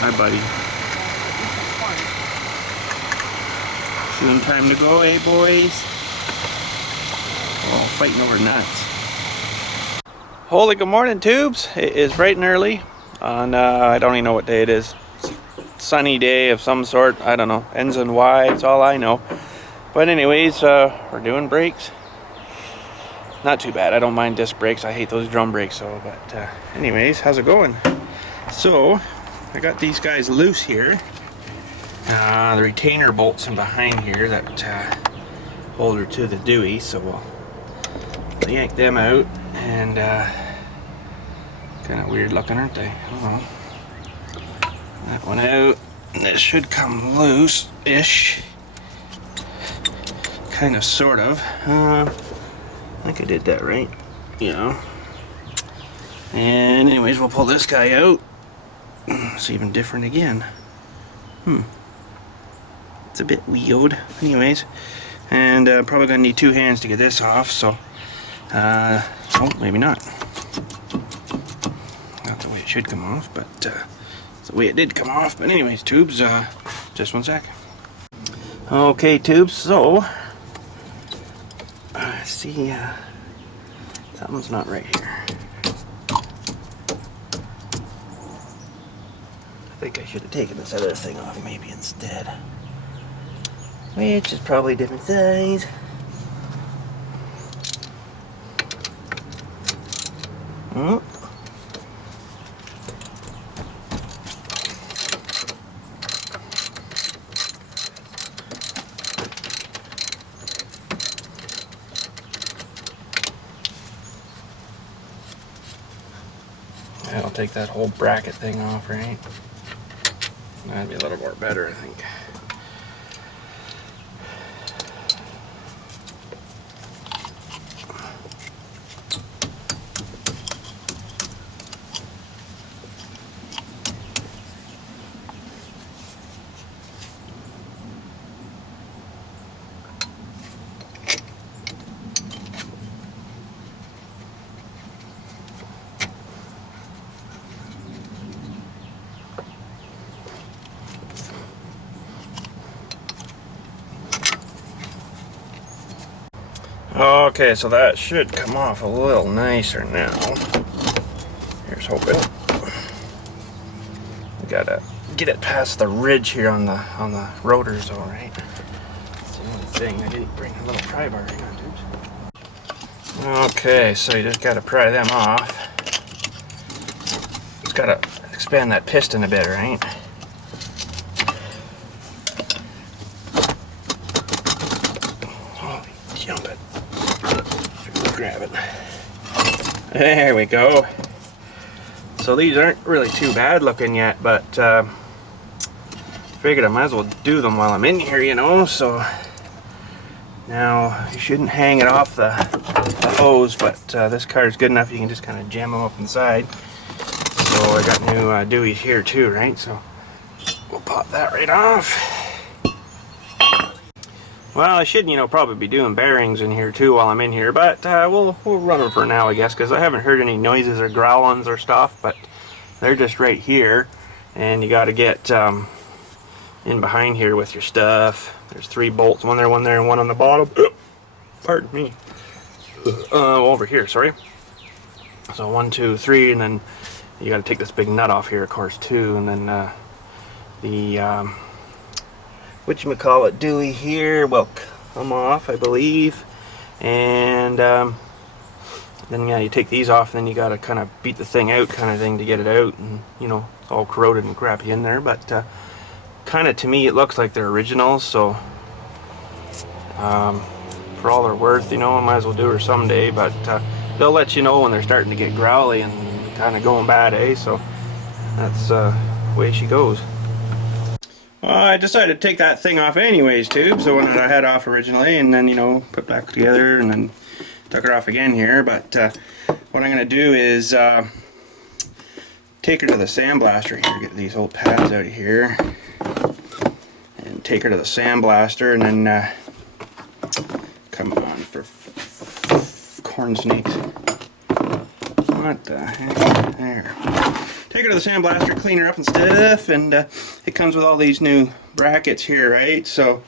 Hi, buddy. Soon time to go, eh, boys? Oh, fighting over nuts. Holy good morning, tubes. It is bright and early on, I don't even know what day it is. Sunny day of some sort. I don't know. Ends in Y, it's all I know. But anyways, we're doing brakes. Not too bad. I don't mind disc brakes. I hate those drum brakes though. But anyways, how's it going? So, I got these guys loose here. The retainer bolts in behind here that hold her to the Dewey, so we'll yank them out, and kind of weird looking, aren't they? Oh. That one out, and this should come loose-ish. Kind of, sort of. I think I did that right, you know. And anyways, we'll pull this guy out. It's even different again. It's a bit weird. Anyways, and probably gonna need two hands to get this off, so oh, maybe not. Not the way it should come off, but it's the way it did come off. But anyways, tubes, just one sec. Okay, tubes, so see, something's not right here. I think I should have taken this other thing off maybe instead. Which is probably a different size. Oh. That'll take that whole bracket thing off, right? That'd be a little more better, I think. Okay, so that should come off a little nicer now. Here's hoping. We gotta get it past the ridge here on the rotors, all right. That's the only thing. I didn't bring a little pry bar. Hang on, dudes. Okay, so you just gotta pry them off. Just gotta expand that piston a bit, right? Grab it. There we go. So these aren't really too bad looking yet, but figured I might as well do them while I'm in here, you know. So now you shouldn't hang it off the hose, but this car is good enough you can just kind of jam them up inside. So I got new Deweys here too, right? So we'll pop that right off. Well, I should, you know, probably be doing bearings in here too while I'm in here, but we'll run them for now, I guess, because I haven't heard any noises or growlings or stuff, but they're just right here, and you got to get in behind here with your stuff. There's 3 bolts, one there, and one on the bottom. Pardon me. Over here, sorry. So 1, 2, 3, and then you got to take this big nut off here, of course, too, and then the whatchamacallit Dewey here will come off, I believe, and then yeah, you take these off, and then you gotta kind of beat the thing out, kind of thing, to get it out, and you know, it's all corroded and crappy in there, but kind of, to me, it looks like they're originals, so for all they're worth, you know, I might as well do her someday, but they'll let you know when they're starting to get growly and kind of going bad, eh? So that's the way she goes. Well, I decided to take that thing off anyways, too, so when I had off originally, and then, you know, put back together, and then took her off again here, but what I'm going to do is take her to the sandblaster here, get these old pads out of here, and take her to the sandblaster, and then, come on, for corn snakes. What the heck? There. take her to the sandblaster, clean her up and stuff, and it comes with all these new brackets here, right? So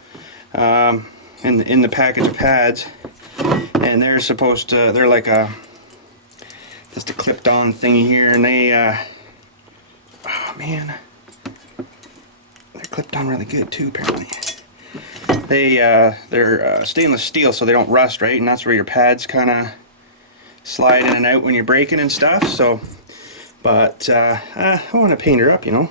in the package of pads, and they're supposed to, they're like a just a clipped on thingy here, and they oh man, they're clipped on really good too apparently. They're stainless steel, so they don't rust, right? And that's where your pads kind of slide in and out when you're braking and stuff. So, but I want to paint her up, you know.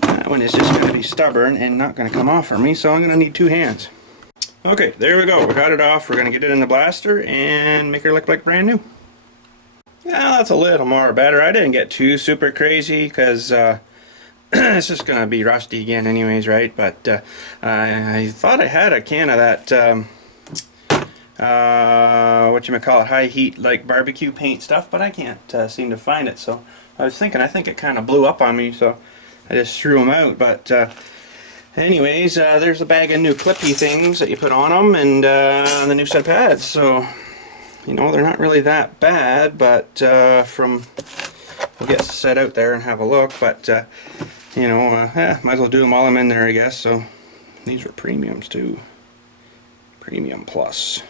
That one is just going to be stubborn and not going to come off for me, so I'm going to need 2 hands. Okay, there we go. We got it off. We're going to get it in the blaster and make her look like brand new. Yeah, that's a little more better. I didn't get too super crazy because it's just going to be rusty again anyways, right? But I thought I had a can of that, whatchamacallit, high heat like barbecue paint stuff, but I can't seem to find it. So I was thinking, I think it kind of blew up on me, so I just threw them out. But anyways, there's a bag of new clippy things that you put on them, and the new set of pads. So, you know, they're not really that bad, but we'll get set out there and have a look. But you know, might as well do them while I'm in there, I guess. So these are premiums too, premium plus.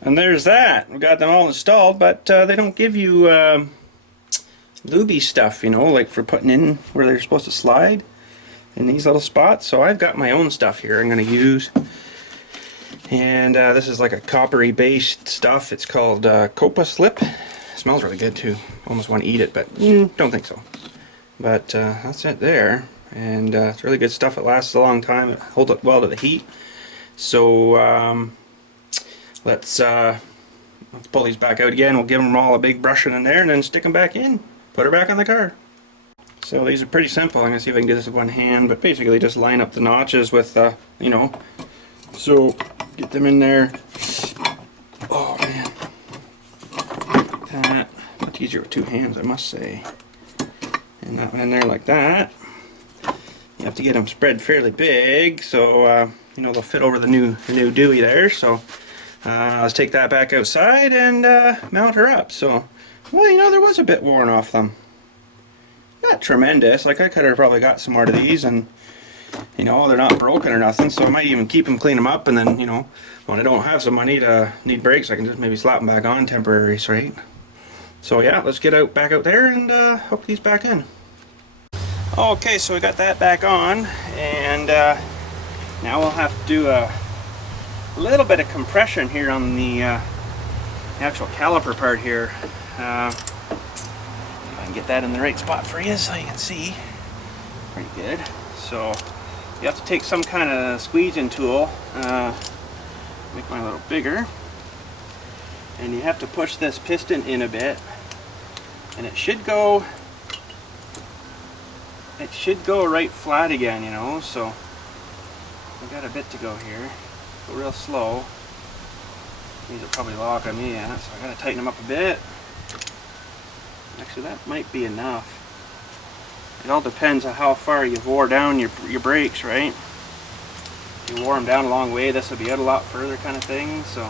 And there's that. We got them all installed, but they don't give you lubey stuff, you know, like for putting in where they're supposed to slide in these little spots. So I've got my own stuff here I'm going to use. And this is like a coppery based stuff. It's called Copa Slip. It smells really good too. Almost want to eat it, but don't think so. But that's it there. And it's really good stuff. It lasts a long time. It holds up well to the heat. So let's pull these back out again. We'll give them all a big brushing in there and then stick them back in. Put her back on the car. So these are pretty simple. I'm going to see if I can do this with one hand. But basically just line up the notches with, you know. So get them in there. Oh man. Like that. Much easier with 2 hands, I must say. And that one in there like that. You have to get them spread fairly big, so you know, they'll fit over the new Dewey there. So let's take that back outside and mount her up. So, well, you know, there was a bit worn off them. Not tremendous. Like I could have probably got some more of these, and you know, they're not broken or nothing. So I might even keep them, clean them up, and then, you know, when I don't have some money to need brakes, I can just maybe slap them back on temporary, right? So yeah, let's get back out there and hook these back in. Okay, so we got that back on, and now we'll have to do a little bit of compression here on the actual caliper part here. If I can get that in the right spot for you so you can see. Pretty good. So you have to take some kind of squeezing tool, make mine a little bigger, and you have to push this piston in a bit, and it should go right flat again, you know. So we got a bit to go here. Go real slow. These are probably locking me in, so I gotta tighten them up a bit. Actually, that might be enough. It all depends on how far you've wore down your brakes, right? If you wore them down a long way, this will be out a lot further, kind of thing. So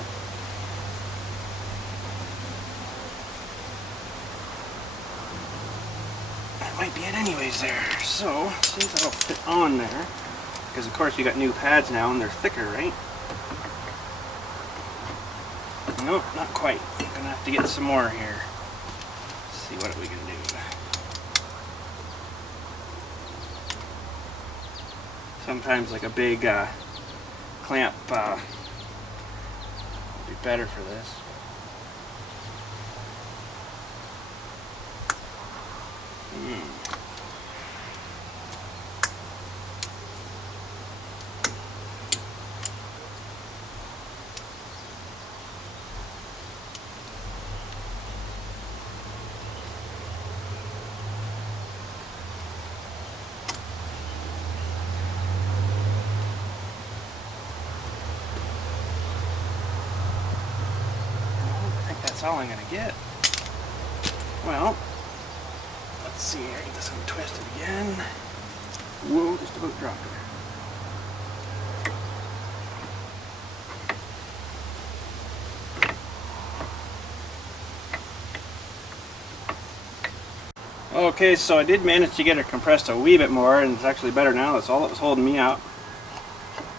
that might be it anyways there. So see if that'll fit on there, because of course you got new pads now and they're thicker, right? Nope, not quite. I'm gonna have to get some more here. Let's see what we can do. Sometimes like a big clamp would be better for this. That's all I'm gonna get. Well, let's see here. Get this one twisted again. Whoa, just about dropped her. Okay, so I did manage to get it compressed a wee bit more, and it's actually better now. That's all that was holding me up.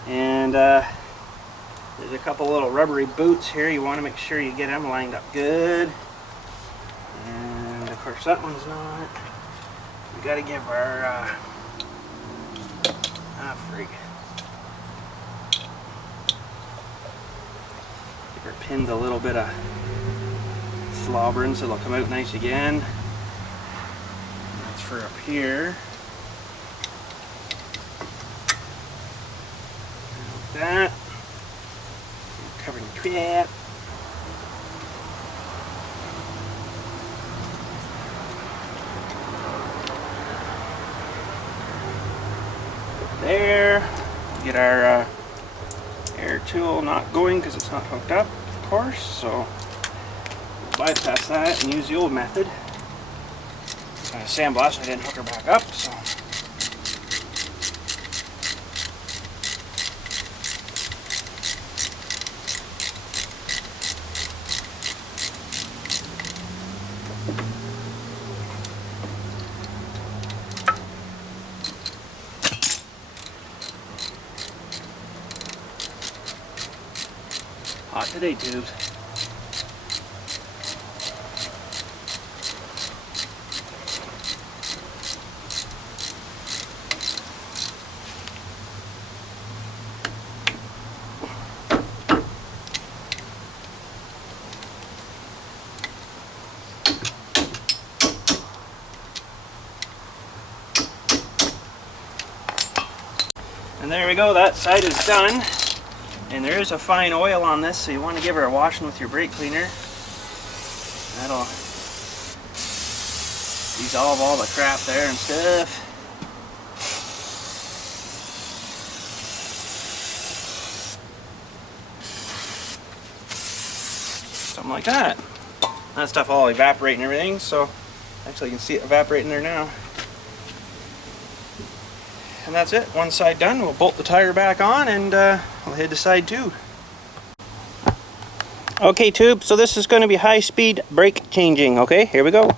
And there's a couple little rubbery boots here. You want to make sure you get them lined up good. And of course that one's not. We got to give our frig. Give our pins a little bit of slobbering so they'll come out nice again. That's for up here. Like that. Covering the trap. There. Get our air tool not going because it's not hooked up, of course, so we'll bypass that and use the old method. Sandblast, I didn't hook her back up, so. Hot today, tubes. And there we go, that side is done. And there is a fine oil on this, so you want to give her a washing with your brake cleaner. That'll dissolve all the crap there and stuff. Something like that. That stuff will all evaporate and everything, so actually you can see it evaporating there now. And that's it, one side done. We'll bolt the tire back on and we'll head to side 2. Okay, tube, so this is going to be high-speed brake changing. Okay, here we go.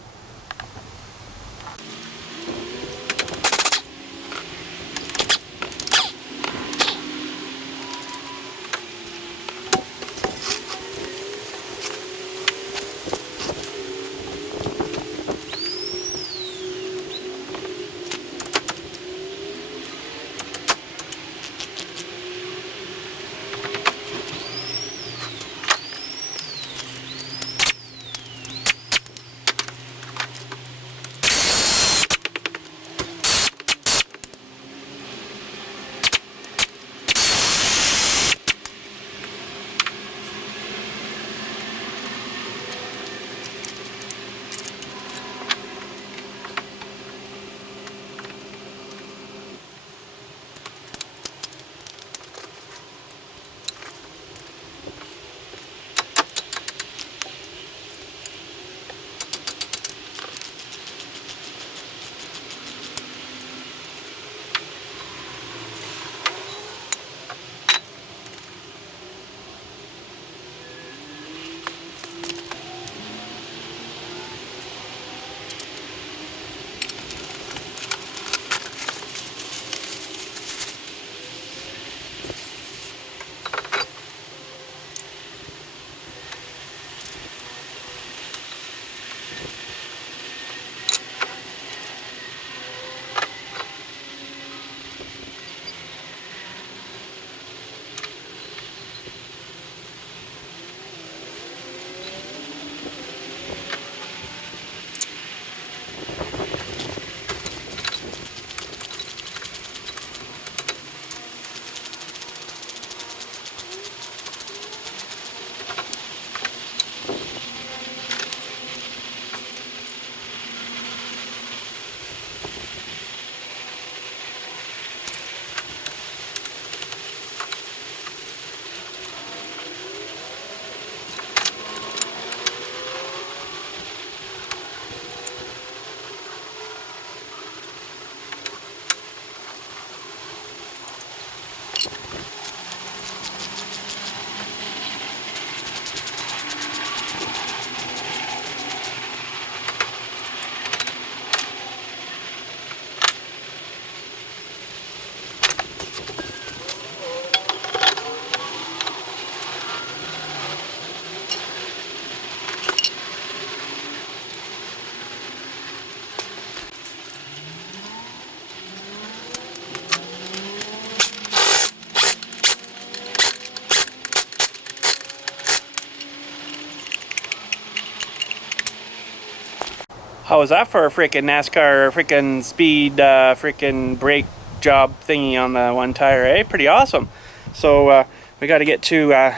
How was that for a freaking NASCAR freaking speed freaking brake job thingy on the one tire, eh? Pretty awesome. So we got to get to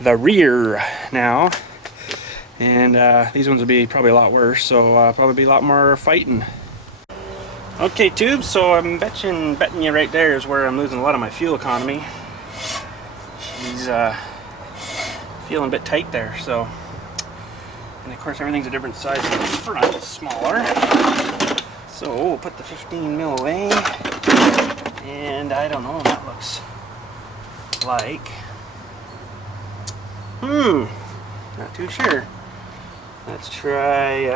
the rear now, and these ones will be probably a lot worse, so probably be a lot more fighting. Okay, tubes, so I'm betting you right there is where I'm losing a lot of my fuel economy. She's feeling a bit tight there, so. And of course everything's a different size in the front, it's smaller. So we'll put the 15 mil away. And I don't know what that looks like. Not too sure. Let's try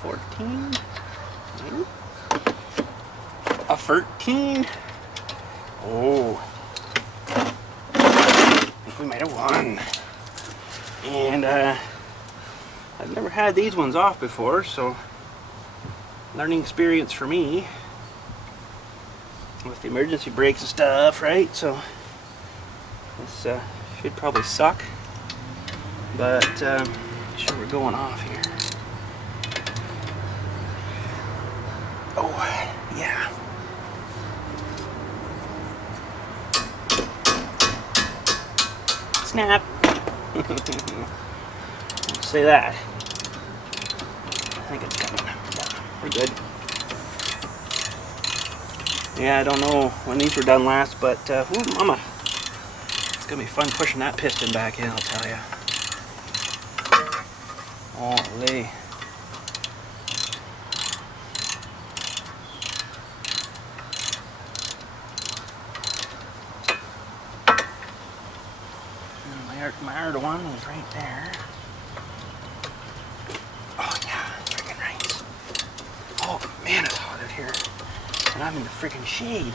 14? A 13? Oh. I think we might have won. And I've never had these ones off before, so learning experience for me with the emergency brakes and stuff, right? So this should probably suck, but sure we're going off here. Oh yeah. Snap. Say that. I think it's coming. Yeah, we're good. Yeah, I don't know when these were done last, but ooh, mama. It's gonna be fun pushing that piston back in, I'll tell you. Holy. My R1 is right there. Oh yeah, freaking right. Oh man, it's hot out here. And I'm in the freaking shade.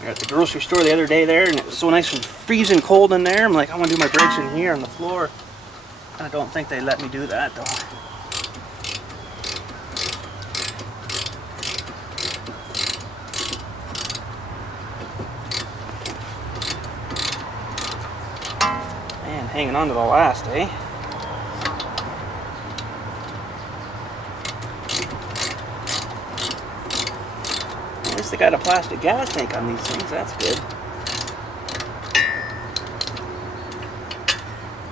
I got at the grocery store the other day there, and it was so nice and freezing cold in there. I'm like, I want to do my brakes in here on the floor. I don't think they let me do that though. Hanging on to the last, eh? At least they got a plastic gas tank on these things, that's good.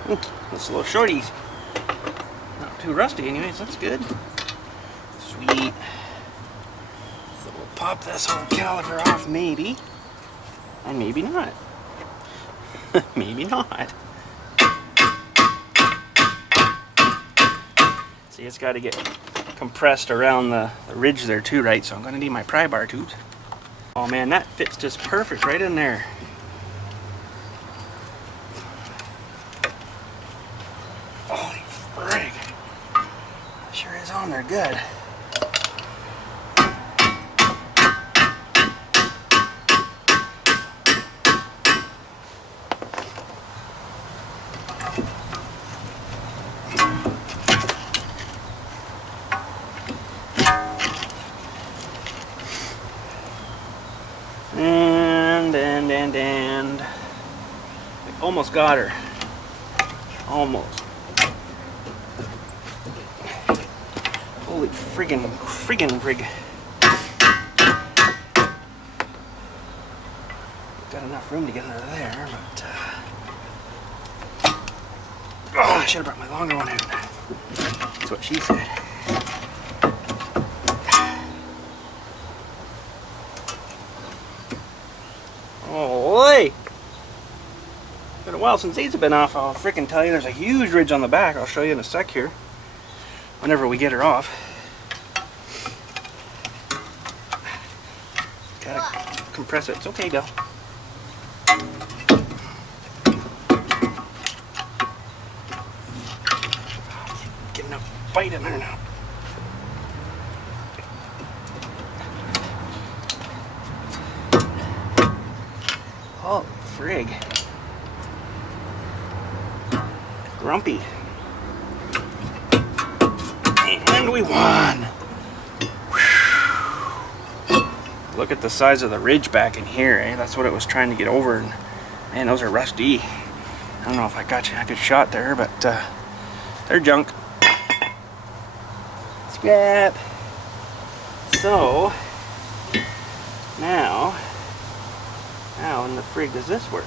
Ooh, those little shorties. Not too rusty anyways, that's good. Sweet. So we'll pop this whole caliper off maybe. And maybe not. Maybe not. See, it's got to get compressed around the ridge there too, right? So I'm going to need my pry bar tubes. Oh man, that fits just perfect right in there. Holy frig. Sure is on there good. And we almost got her. Almost. Holy friggin' frig. Got enough room to get under there, but oh, I should have brought my longer one out. That's what she said. Holy! Been a while since these have been off. I'll freaking tell you, there's a huge ridge on the back. I'll show you in a sec here. Whenever we get her off. Gotta compress it. It's okay, Bill. Get enough bite in there now. Oh, frig. Grumpy. And we won! Whew. Look at the size of the ridge back in here, eh? That's what it was trying to get over. And man, those are rusty. I don't know if I got you a good shot there, but they're junk. Scrap. So now in the frig does this work?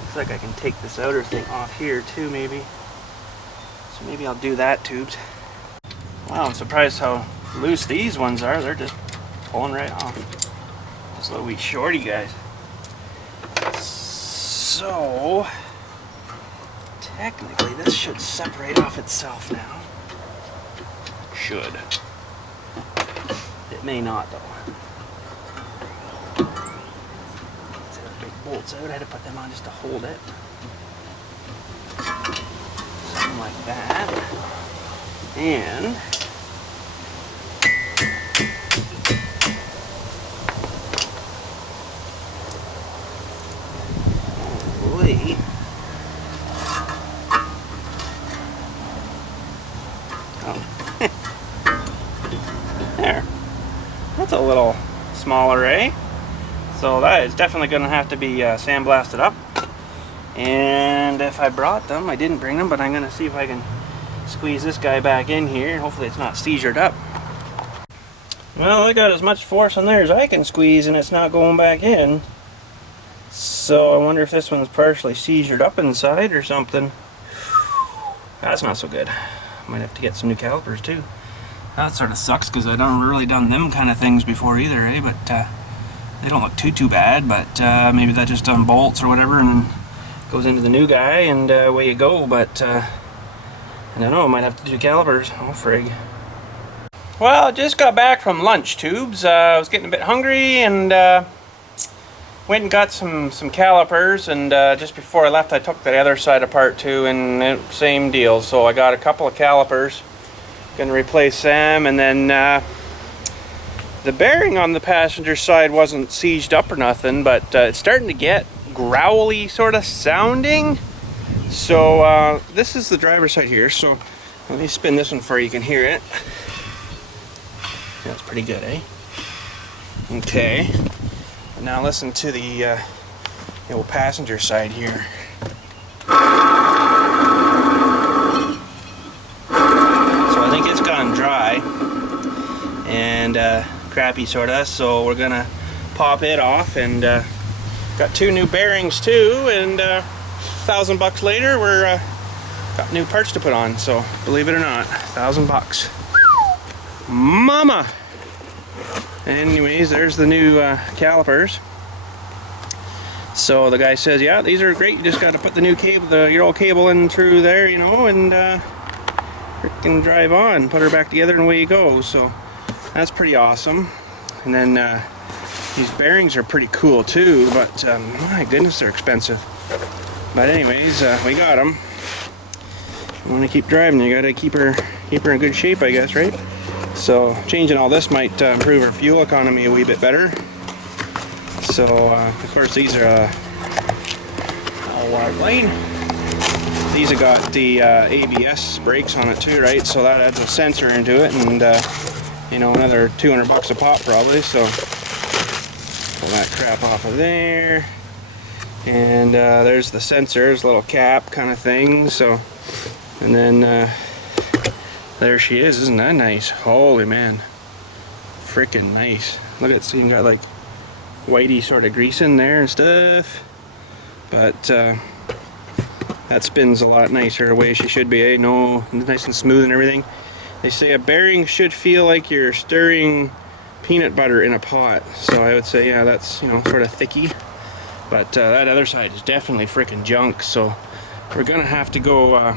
Looks like I can take this outer thing off here too, maybe. So maybe I'll do that, tubes. Wow, I'm surprised how loose these ones are. They're just pulling right off. This little wee shorty, guys. So technically this should separate off itself now. Should. It may not though. So the big bolts out, I had to put them on just to hold it. Something like that. And holy. Oh. There. That's a little smaller, eh? So that is definitely going to have to be sandblasted up. And if I brought them, I didn't bring them, but I'm going to see if I can squeeze this guy back in here. Hopefully it's not seizured up. Well, I got as much force on there as I can squeeze and it's not going back in. So I wonder if this one's partially seizured up inside or something. That's not so good. Might have to get some new calipers too. That sort of sucks because I don't really done them kind of things before either, eh? But they don't look too bad. But maybe that just done bolts or whatever and then goes into the new guy and away you go. But I don't know, I might have to do calipers. Oh frig. Well, I just got back from lunch, tubes. I was getting a bit hungry and went and got some calipers, and just before I left I took the other side apart too, and same deal. So I got a couple of calipers, gonna replace them, and then the bearing on the passenger side wasn't seized up or nothing, but it's starting to get growly sort of sounding. So this is the driver's side here, so let me spin this one for you can hear it. That's pretty good, eh? Okay. Now listen to the old passenger side here. So I think it's gone dry and crappy sorta, so we're gonna pop it off, and got two new bearings too, and $1,000 later we're got new parts to put on. So believe it or not, $1,000. Mama! Anyways, there's the new calipers. So the guy says, yeah, these are great. You just got to put the new cable, your old cable in through there, you know, and frickin' drive on. Put her back together and away you go. So that's pretty awesome. And then these bearings are pretty cool too, but my goodness, they're expensive. But anyways, we got them. You want to keep driving, you got to keep her in good shape, I guess, right? So changing all this might improve our fuel economy a wee bit better. So of course these are all wired line. These have got the ABS brakes on it too, right? So that adds a sensor into it, and you know, another $200 a pop probably. So pull that crap off of there, and there's the sensors, little cap kind of thing. So, and then there she is. Isn't that nice? Holy man, freaking nice. Look at, see, you got like whitey sort of grease in there and stuff, but that spins a lot nicer the way she should be, eh? No, nice and smooth and everything. They say a bearing should feel like you're stirring peanut butter in a pot, so I would say, yeah, that's, you know, sort of thicky. But that other side is definitely freaking junk, so we're gonna have to go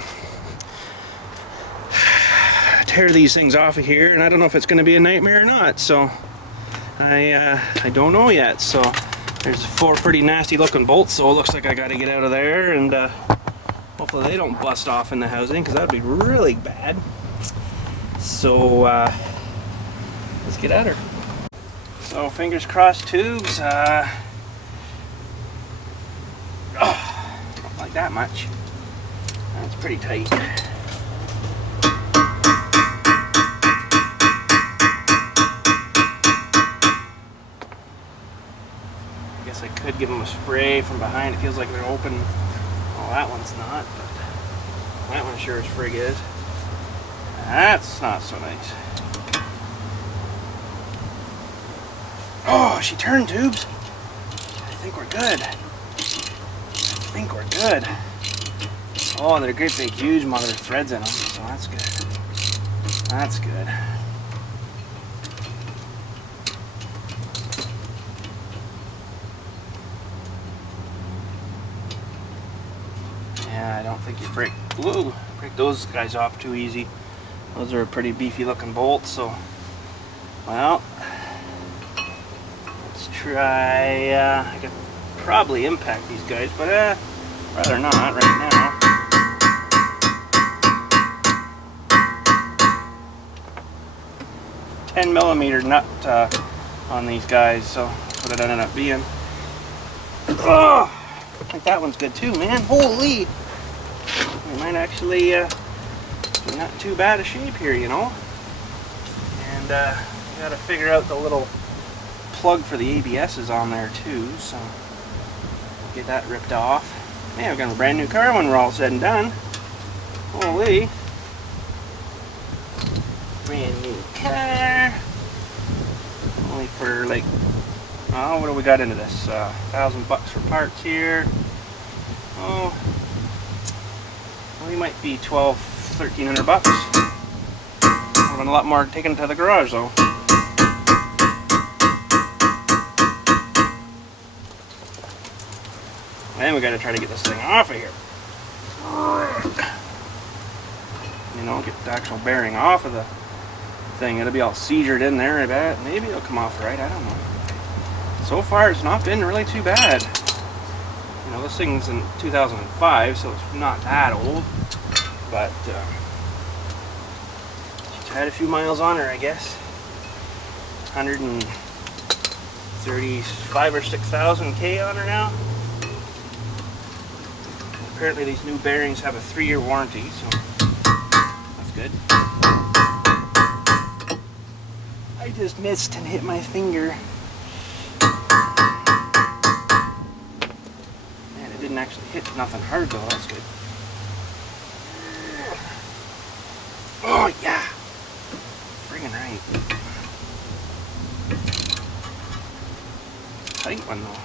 tear these things off of here, and I don't know if it's going to be a nightmare or not, so I don't know yet. So there's 4 pretty nasty looking bolts, so it looks like I got to get out of there, and hopefully they don't bust off in the housing, because that would be really bad. So let's get at her. So fingers crossed, tubes. Not like that much. That's pretty tight. could give them a spray from behind. It feels like they're open. Oh, that one's not, but that one sure as frig is. That's not so nice. Oh, she turned, tubes. I think we're good. I think we're good. Oh, and they're great big huge mother threads in them, so that's good. That's good. Yeah, I don't think you break those guys off too easy. Those are pretty beefy looking bolts, so well, let's try. I could probably impact these guys, but rather not right now. $10mm nut on these guys, so that's what it ended up being. Oh, I think that one's good too, man. Holy! We might actually be not too bad a shape here, you know. And got to figure out the little plug for the ABS is on there too, so get that ripped off. Man, we've got a brand new car when we're all said and done. Holy! Brand new car. Only for like, oh, what do we got into this? $1,000 for parts here. Oh, well, we might be $1,200–1,300 bucks. Would have been a lot more taken to the garage though. Then we got to try to get this thing off of here. You know, get the actual bearing off of the thing. It'll be all seizured in there, I bet. Maybe it'll come off right, I don't know. So far it's not been really too bad. You know, this thing's in 2005, so it's not that old, but she's had a few miles on her, I guess. 135 or 6,000 K on her now. Apparently these new bearings have a 3-year warranty, so that's good. I just missed and hit my finger. Man, it didn't actually hit nothing hard though, that's good. Oh yeah! Friggin' right. Tight one though.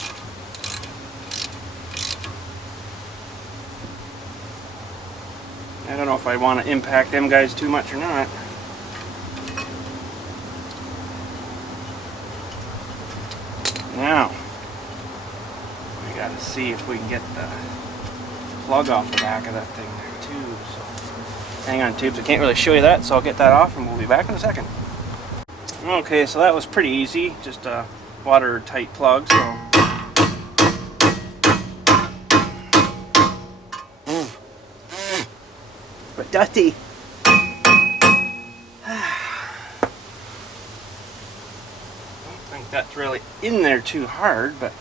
I don't know if I want to impact them guys too much or not. Now, we got to see if we can get the plug off the back of that thing there too. So, hang on, tubes. I can't really show you that, so I'll get that off and we'll be back in a second. Okay, so that was pretty easy. Just a watertight plug. So. But dusty. I don't think that's really in there too hard, but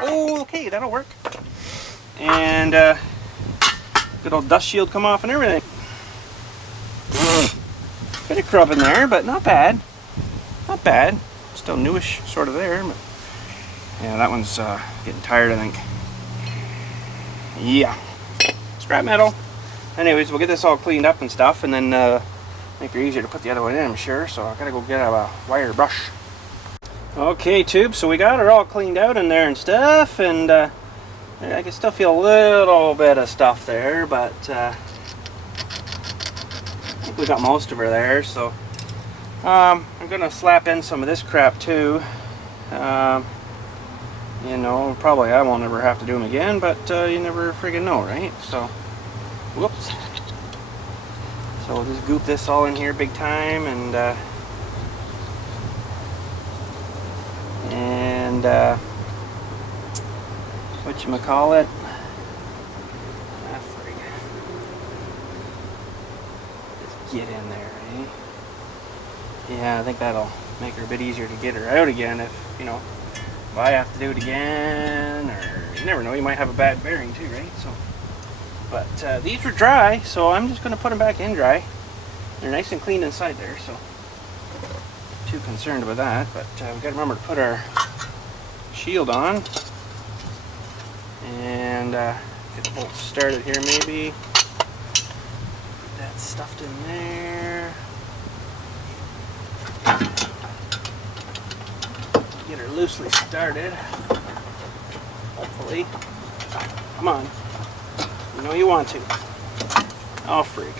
oh, okay, that'll work. And good old dust shield come off and everything. Bit of crub in there, but not bad. Not bad. Still newish, sort of there, but yeah, that one's getting tired, I think. Yeah, scrap metal. Anyways, we'll get this all cleaned up and stuff, and then make it easier to put the other one in, I'm sure. So I gotta go get a wire brush. Okay, tube. So we got her all cleaned out in there and stuff, and I can still feel a little bit of stuff there, but I think we got most of her there. So I'm gonna slap in some of this crap too. You know, probably I won't ever have to do them again, but you never friggin' know, right? So, whoops. So we'll just goop this all in here big time, and whatchamacallit? Ah, frig. Just get in there, eh? Yeah, I think that'll make her a bit easier to get her out again if, you know, if I have to do it again, or you never know, you might have a bad bearing too, right? So, but these were dry, so I'm just going to put them back in dry. They're nice and clean inside there, so too concerned about that, but we got to remember to put our shield on and get the bolts started here maybe. Get that stuffed in there. Get her loosely started. Hopefully. Come on. You know you want to. Oh, frig.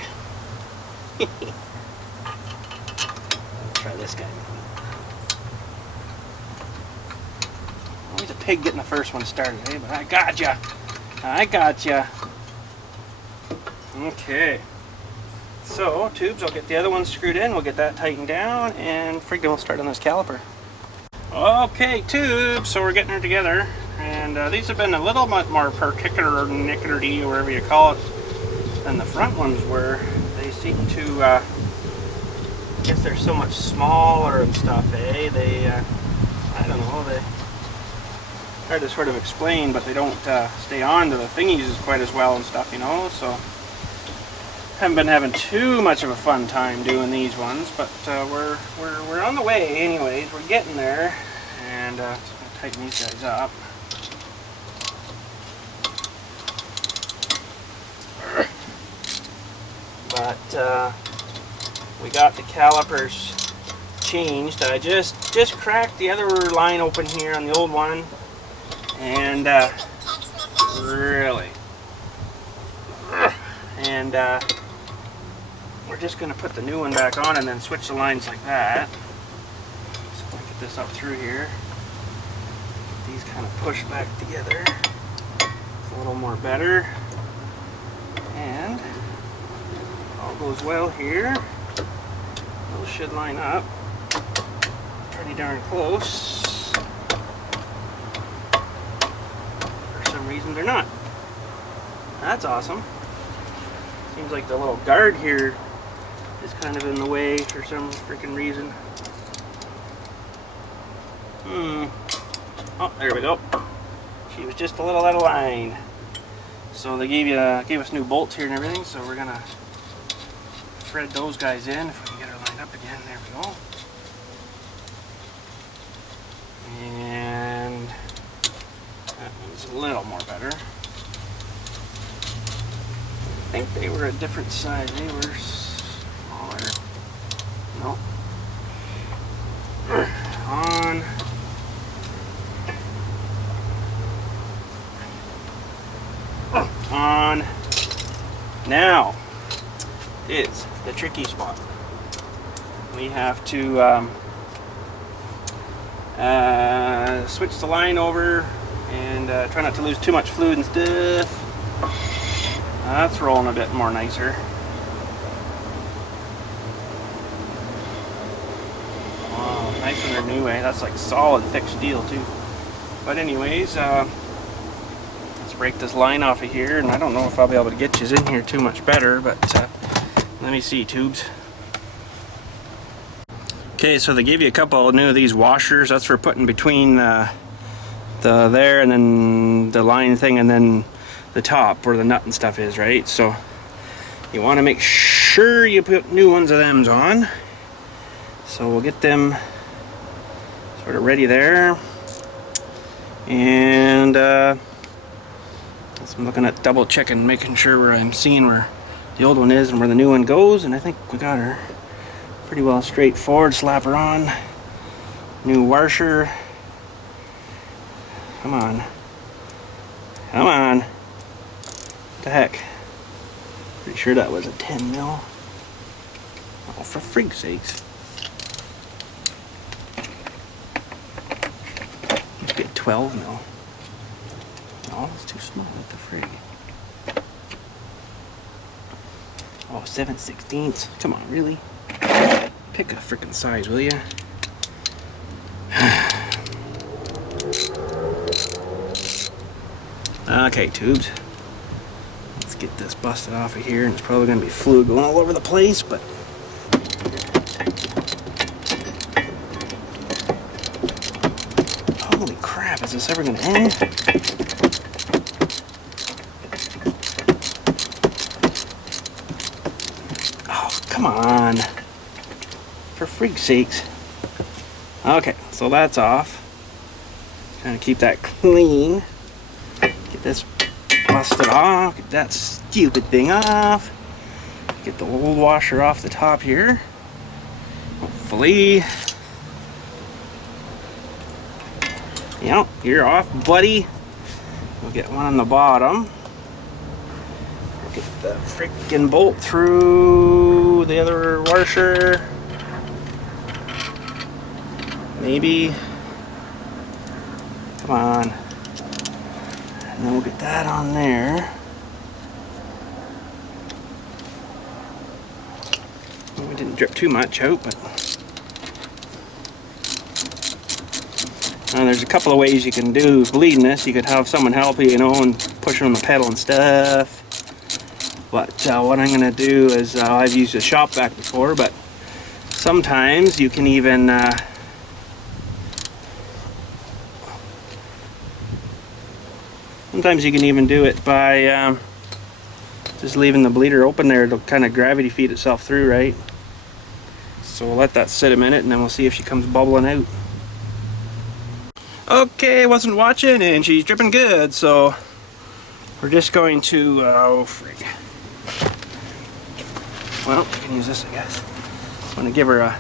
Try this guy. Always a pig getting the first one started, eh? But I got ya. I got ya. Okay. So, tubes, I'll get the other one screwed in. We'll get that tightened down, and friggan we'll start on this caliper. Okay, tubes. So we're getting her together, and these have been a little bit more particular, nickety, or whatever you call it, than the front ones were. They seem to, I guess they're so much smaller and stuff, eh? They, I don't know, they hard to sort of explain, but they don't stay on to the thingies quite as well and stuff, you know, so haven't been having too much of a fun time doing these ones, but we're on the way anyways. We're getting there, and just gonna tighten these guys up. But we got the calipers changed. I just cracked the other line open here on the old one, and really, and we're just going to put the new one back on and then switch the lines like that. So I'm going to get this up through here. Get these kind of pushed back together. It's a little more better. And all goes well here. Those should line up pretty darn close. For some reason they're not. That's awesome. Seems like the little guard here is kind of in the way for some freaking reason. Oh, there we go. She was just a little out of line. So they gave us new bolts here and everything, so we're gonna thread those guys in if we can get her lined up again. There we go. And that one's a little more better. I think they were a different size. They were smaller. No. On. On. Now is the tricky spot. We have to switch the line over and try not to lose too much fluid and stuff. That's rolling a bit more nicer. Wow, nice when they're new, eh? That's like solid thick steel too. But anyways, let's break this line off of here, and I don't know if I'll be able to get you in here too much better, but let me see, tubes. Okay, so they gave you a couple new of these washers. That's for putting between the there and then the line thing, and then the top where the nut and stuff is, right? So you want to make sure you put new ones of them on. So we'll get them sort of ready there. And I'm looking at double checking, making sure where I'm seeing where the old one is and where the new one goes, and I think we got her pretty well straightforward. Slap her on. New washer. Come on. Come on. What the heck? Pretty sure that was a 10 mil. Oh, for frig's sakes. Must be a 12 mil. No, it's too small. What the frig? Oh, 7/16. Come on, really? Pick a frickin' size, will ya? Okay, tubes. Let's get this busted off of here, and it's probably going to be fluid going all over the place, but holy crap, is this ever going to end? Oh, come on. For freak's sakes. Okay, so that's off. Trying to keep that clean. Get this busted off. Get that stupid thing off. Get the old washer off the top here. Hopefully. Yep, you're off, buddy. We'll get one on the bottom. Get the frickin' bolt through the other washer. Maybe. Come on. And then we'll get that on there. We didn't drip too much out, but there's a couple of ways you can do bleeding this. You could have someone help you, you know, and push on the pedal and stuff. But what I'm going to do is, I've used a shop vac before, but sometimes you can even do it by just leaving the bleeder open there. It'll kind of gravity feed itself through, right? So we'll let that sit a minute and then we'll see if she comes bubbling out. Okay, wasn't watching and she's dripping good, so we're just going to, oh frig. Well, we can use this, I guess. I'm going to give her a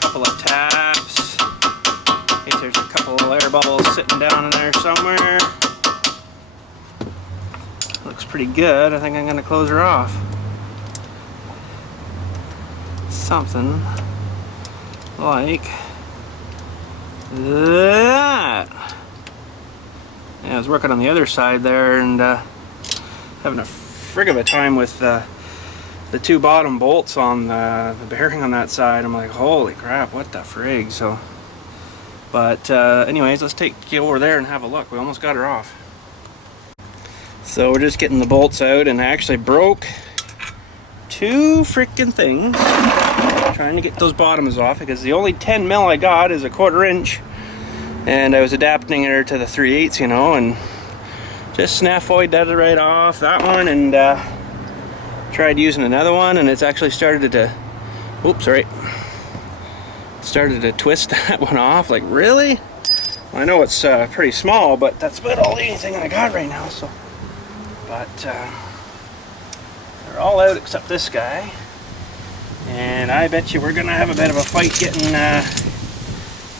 couple of taps. In case there's a couple of air bubbles sitting down in there somewhere. Looks pretty good. I think I'm going to close her off. Something like that. Yeah, I was working on the other side there and having a frig of a time with the two bottom bolts on the bearing on that side. I'm like, holy crap, what the frig? So, but anyways, let's take you over there and have a look. We almost got her off. So we're just getting the bolts out, and I actually broke two freaking things trying to get those bottoms off, because the only 10 mil I got is a 1/4 inch, and I was adapting her to the 3/8, you know, and just snafoid that right off that one, and tried using another one, and it's actually started to, oops, sorry, started to twist that one off. Like, really? Well, I know it's pretty small, but that's about all anything I got right now. So, but they're all out except this guy, and I bet you we're gonna have a bit of a fight getting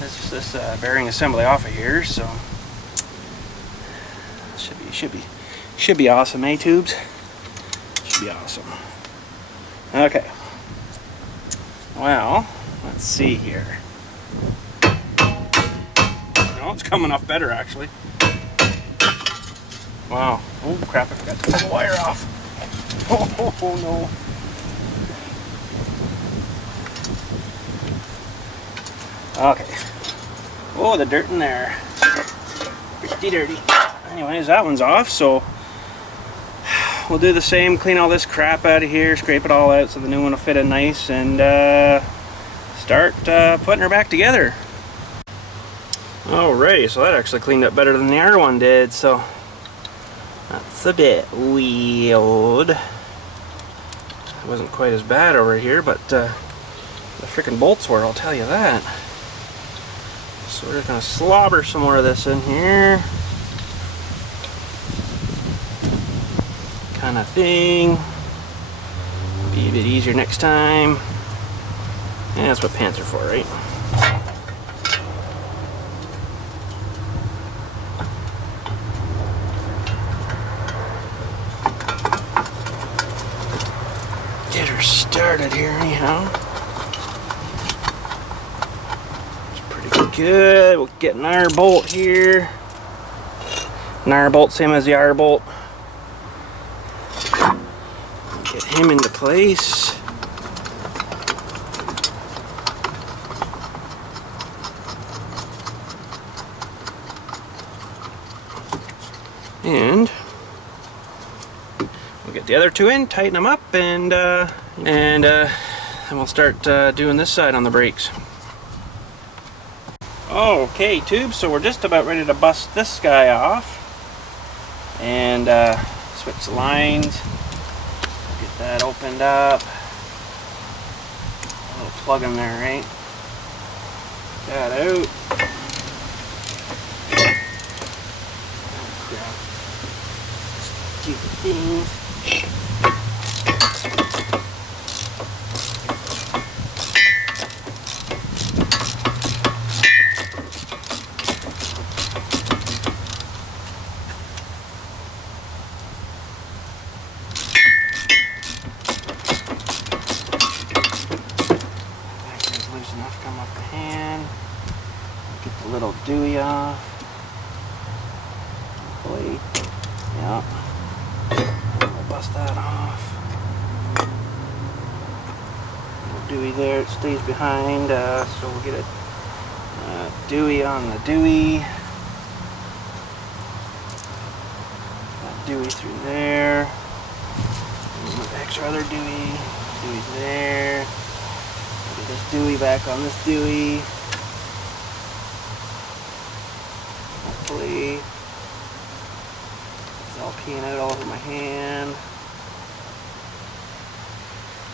this bearing assembly off of here. So should be awesome, eh, tubes? Should be awesome. Okay. Well, let's see here. No, it's coming off better actually. Wow. Oh crap, I forgot to pull the wire off. Oh no. Okay. Oh, the dirt in there. Pretty dirty. Anyways, that one's off, so we'll do the same, clean all this crap out of here, scrape it all out so the new one will fit in nice, and start putting her back together. Alrighty, so that actually cleaned up better than the other one did, so that's a bit weird. It wasn't quite as bad over here, but the freaking bolts were, I'll tell you that. So we're just gonna slobber some more of this in here. Kind of thing. Be a bit easier next time. Yeah, that's what pants are for, right? Get her started here anyhow. It's pretty good. We'll get an iron bolt here. An iron bolt, same as the iron bolt. Get him into place. And we'll get the other two in, tighten them up, and then we'll start doing this side on the brakes. Okay, tubes, so we're just about ready to bust this guy off and switch the lines. Get that opened up. A little plug in there, right? that out. Oh, crap. Stupid things. Enough to come off the hand. Get the little dewy off. Hopefully, yeah. We'll bust that off. Little dewy there, it stays behind, so we'll get a dewy on the dewy. That dewy through there. Extra other dewy. Dewy's there. Get this dewy back on this dewy. Hopefully it's all peeing out all over my hand.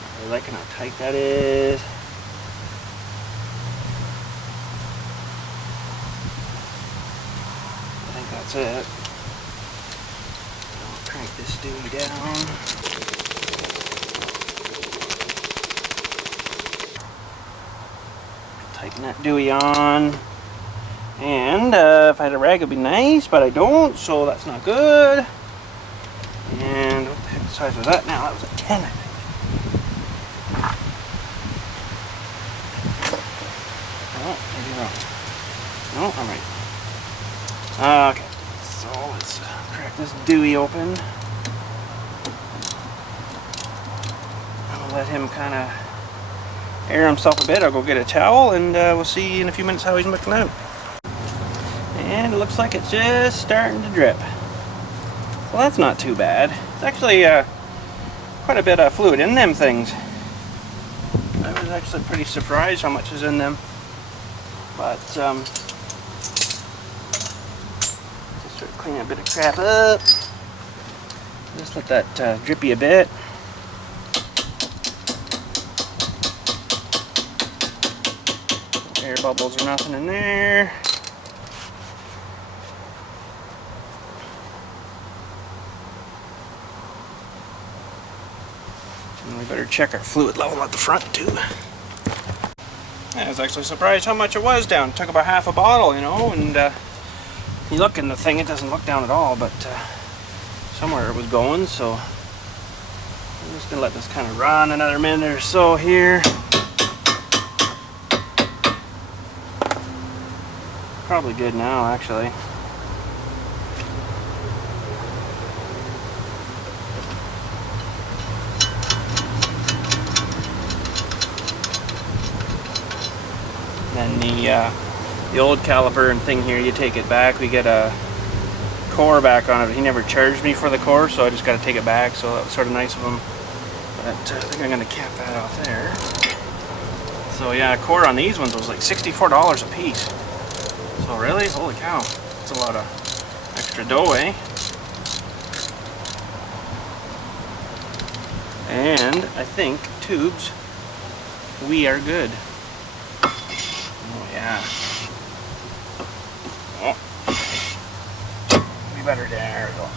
I really liking how tight that is. I think that's it. I'll crank this dewy down. Tighten that dewy on, and if I had a rag it'd be nice, but I don't, so that's not good. And what the heck size was that now? That was a 10, I think. Oh, maybe wrong. No, I'm right. Okay, so let's crack this dewy open. I'll let him kind of air himself a bit. I'll go get a towel, and we'll see in a few minutes how he's looking out. And it looks like it's just starting to drip. Well, that's not too bad. It's actually quite a bit of fluid in them things. I was actually pretty surprised how much is in them. But just sort of clean a bit of crap up. Just let that drippy a bit. Air bubbles or nothing in there. And we better check our fluid level at the front too. I was actually surprised how much it was down. It took about half a bottle, you know, and you look in the thing, it doesn't look down at all, but somewhere it was going, so I'm just gonna let this kind of run another minute or so here. Probably good now, actually. And the old caliper and thing here, you take it back. We get a core back on it. He never charged me for the core, so I just got to take it back. So that was sort of nice of him. But I think I'm going to cap that off there. So yeah, a core on these ones was like $64 a piece. So really? Holy cow. That's a lot of extra dough, eh? And I think, tubes, we are good. Oh yeah. Oh. Be better. There we go.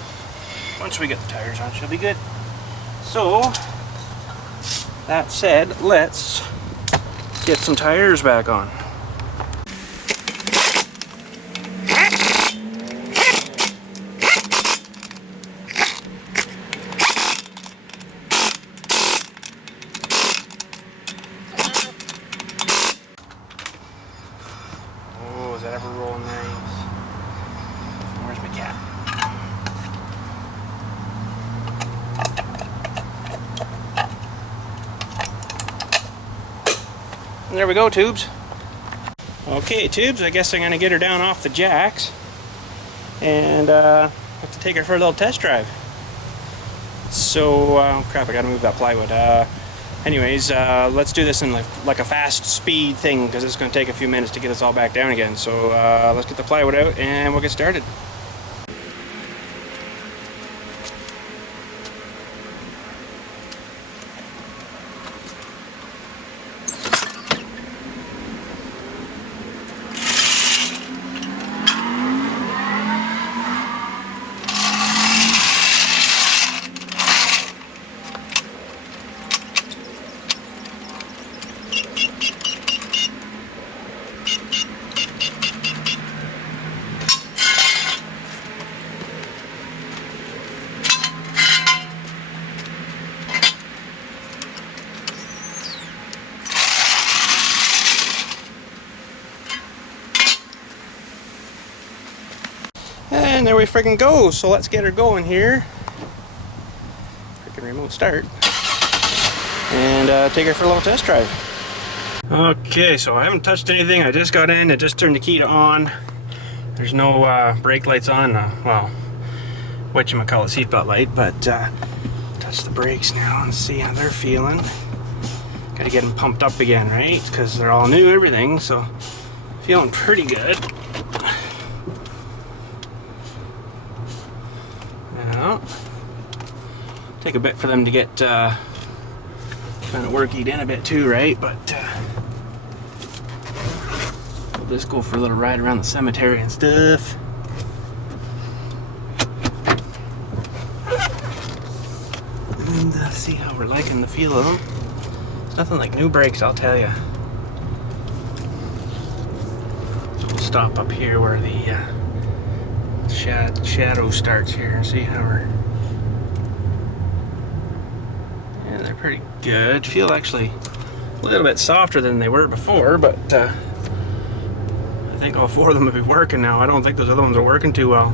Once we get the tires on, she'll be good. So, that said, let's get some tires back on. Oh, is that ever rolling nice? Where's my cat? And there we go, tubes. Okay, tubes, I guess I'm going to get her down off the jacks and have to take her for a little test drive. So, crap, I got to move that plywood. Anyways, let's do this in like a fast speed thing because it's going to take a few minutes to get us all back down again. So let's get the plywood out and we'll get started. And there we friggin' go. So let's get her going here. Freaking remote start. And take her for a little test drive. Okay, so I haven't touched anything. I just got in. I just turned the key on. There's no brake lights on. Well, whatchamacallit, seatbelt light, but touch the brakes now and see how they're feeling. Gotta get them pumped up again, right? Because they're all new, everything, so feeling pretty good. Now, take a bit for them to get kind of workied in a bit too, right? But we'll just go for a little ride around the cemetery and stuff. And see how we're liking the feel of them. It's nothing like new brakes, I'll tell you. So we'll stop up here where the shadow starts here and see how we're... Yeah, they're pretty good. Feel actually a little bit softer than they were before, but I think all four of them will be working now. I don't think those other ones are working too well.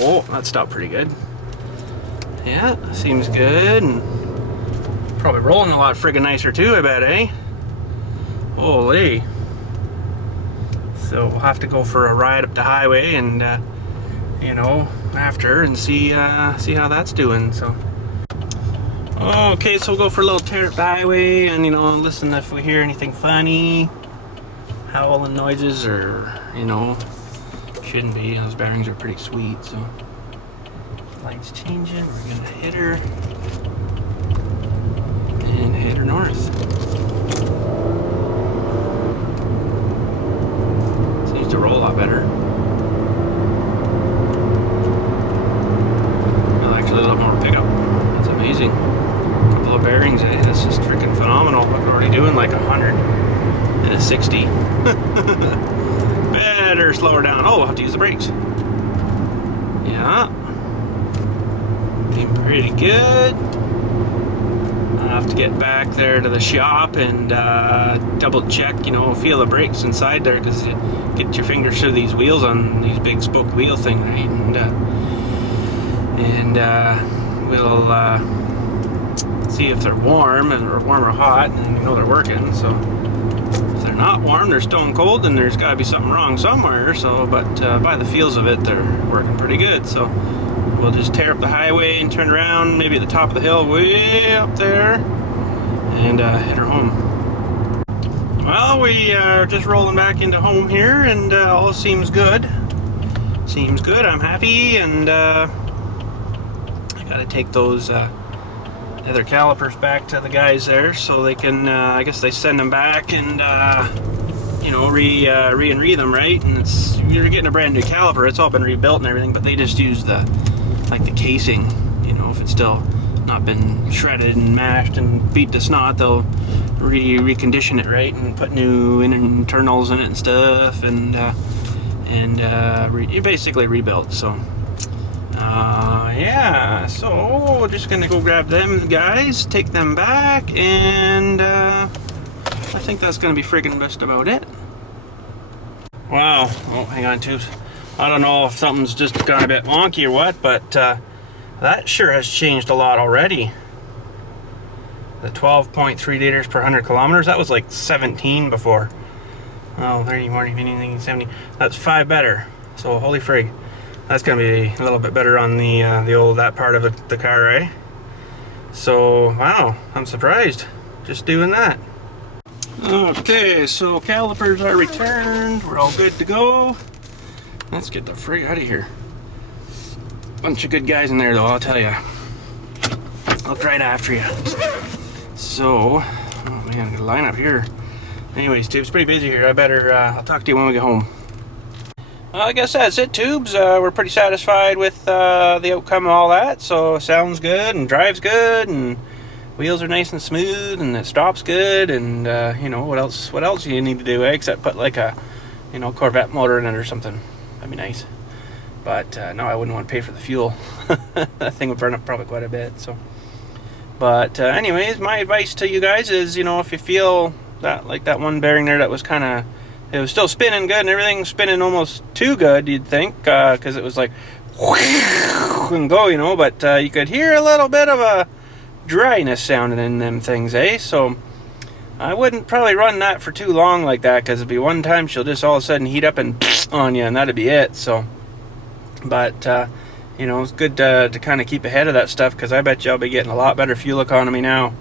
Oh, that stopped pretty good. Yeah, seems good, and probably rolling a lot friggin' nicer too, I bet, eh? Holy. So we'll have to go for a ride up the highway and, you know, after and see how that's doing, so. Okay, so we'll go for a little tear up the highway and, you know, listen if we hear anything funny, howling noises, or, you know, shouldn't be. Those bearings are pretty sweet, so. Lights changing, we're gonna hit her and head her north. Seems to roll a lot better. Well, actually a lot more pickup. That's amazing. A couple of bearings, eh? That's just freaking phenomenal. Look, we're already doing like 100 and a 60. Better slow her down. Oh, we'll have to use the brakes. Yeah. Pretty good. I'll have to get back there to the shop and double check, you know, feel the brakes inside there, because you get your fingers through these wheels on these big spoke wheel thing, right? And we'll see if they're warm or hot, and you know they're working. So if they're not warm, they're stone cold, and there's got to be something wrong somewhere. So, but by the feels of it, they're working pretty good. So we'll just tear up the highway and turn around, maybe at the top of the hill, way up there, and head her home. Well, we are just rolling back into home here, and all seems good. Seems good. I'm happy, and I gotta take those other calipers back to the guys there, so they can. I guess they send them back and you know, re-and-re them, right? And you're getting a brand new caliper. It's all been rebuilt and everything, but they just use the casing, you know, if it's still not been shredded and mashed and beat to snot, they'll recondition it, right, and put new internals in it and stuff, and basically rebuilt. So yeah, so we're just gonna go grab them guys, take them back, and I think that's gonna be friggin' just about it. Wow. Oh, hang on, tubes. I don't know if something's just gone a bit wonky or what, but that sure has changed a lot already. The 12.3 liters per 100 kilometers, that was like 17 before. Oh, there you weren't even anything 70. That's 5 better. So holy frig, that's gonna be a little bit better on the old that part of the car, eh? So wow, I'm surprised just doing that. Okay, so calipers are returned. We're all good to go. Let's get the frig out of here. Bunch of good guys in there, though, I'll tell you. Look right after you. So, oh man, got a line up here. Anyways, Tubes, pretty busy here. I better, I'll talk to you when we get home. Well, I guess that's it, Tubes. We're pretty satisfied with the outcome of all that. So, sounds good and drives good, and wheels are nice and smooth, and it stops good, and you know, what else do you need to do, eh? Except put like a, you know, Corvette motor in it or something. That'd be nice. But no, I wouldn't want to pay for the fuel. That thing would burn up probably quite a bit. So, but anyways, my advice to you guys is, you know, if you feel that, like that one bearing there that was kind of it was still spinning good and everything, spinning almost too good, you'd think, because it was like and go, you know, but you could hear a little bit of a dryness sounding in them things, eh? So I wouldn't probably run that for too long like that, because it'd be one time she'll just all of a sudden heat up and on you, and that'd be it. So, but you know, it's good to kind of keep ahead of that stuff, because I bet you I'll be getting a lot better fuel economy now.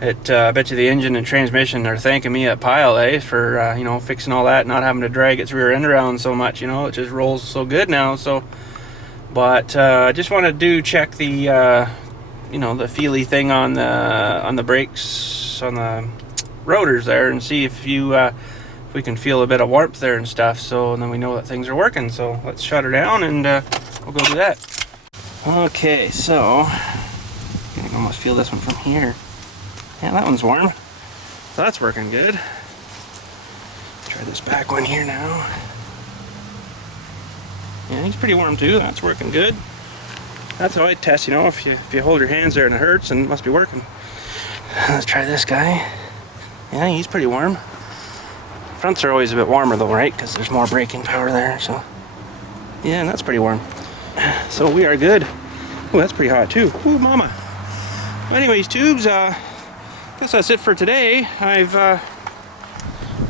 I bet you the engine and transmission are thanking me a pile, eh, for you know, fixing all that, not having to drag its rear end around so much. You know, it just rolls so good now. So, but I just want to check the you know, the feely thing on the brakes, on the rotors there, and see if we can feel a bit of warmth there and stuff. So, and then we know that things are working. So let's shut her down and we'll go do that. Okay, so you can almost feel this one from here. Yeah, that one's warm. So that's working good. Try this back one here now. Yeah, he's pretty warm too. That's working good. That's how I test, you know, if you hold your hands there and it hurts, then it must be working. Let's try this guy. Yeah, he's pretty warm. Fronts are always a bit warmer though, right? Because there's more braking power there, so. Yeah, and that's pretty warm. So we are good. Oh, that's pretty hot too. Ooh, mama. Anyways, tubes, guess that's it for today. I've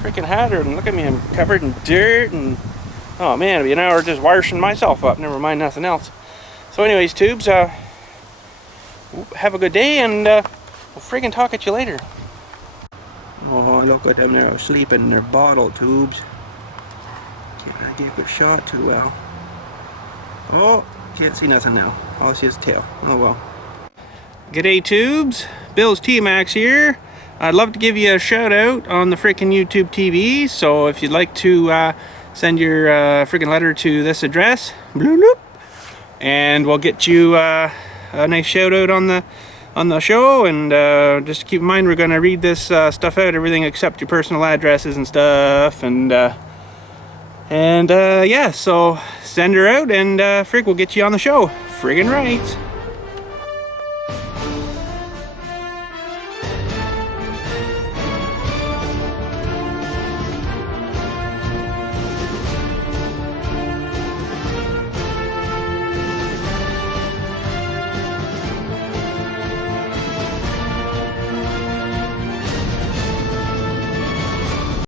freaking had her, and look at me, I'm covered in dirt, and oh man, it'll be an hour just washing myself up, never mind nothing else. So anyways, tubes, have a good day, and we'll friggin' talk at you later. Oh, look at them, they're sleeping in their bottle, tubes. Can't get a good shot too well. Oh, can't see nothing now. All I see is tail. Oh well. G'day, tubes. BILLSTMAXX here. I'd love to give you a shout out on the freaking YouTube TV. So if you'd like to send your freaking letter to this address, bloop, bloop, and we'll get you a nice shout out on the show. And just keep in mind, we're going to read this stuff out, everything except your personal addresses and stuff. And yeah, so send her out, and frig, we'll get you on the show. Friggin' right.